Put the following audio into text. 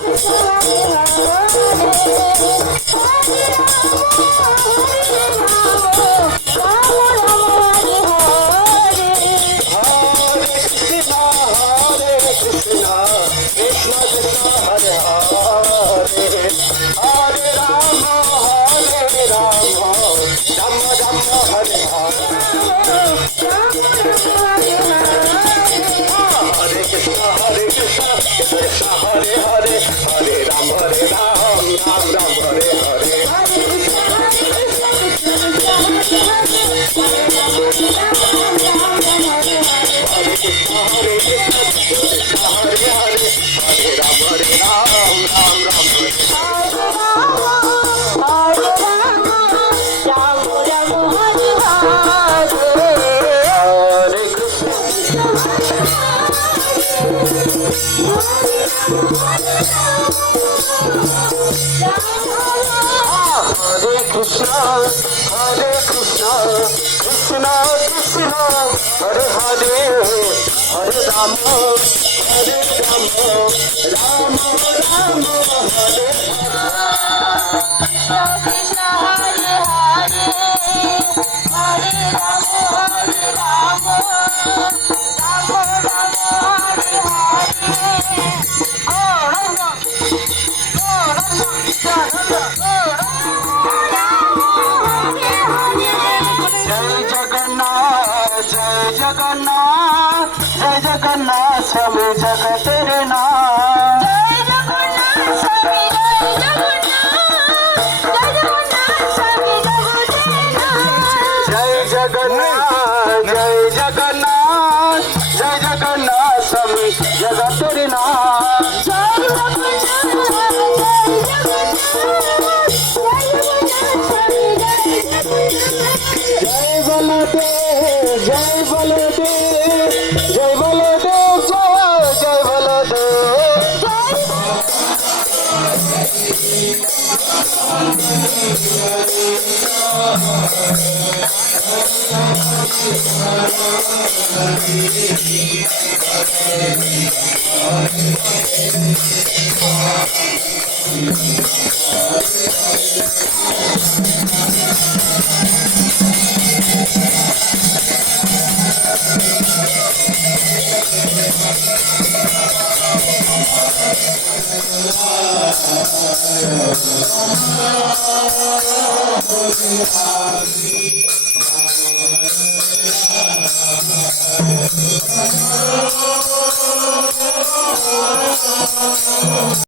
Krishna Krishna Hare Hare Hare Rama Hare Rama Rama Rama Hare Krishna Krishna Hare Hare Hare Rama Hare Rama Rama Rama Hare Hare Jai Jagannath Swami Jagat Tere Naam Jai Jagannath Jai Jagannath Swami Jagat Tere Naam Jai Baladev Jai Baladev Jai Baladev Jai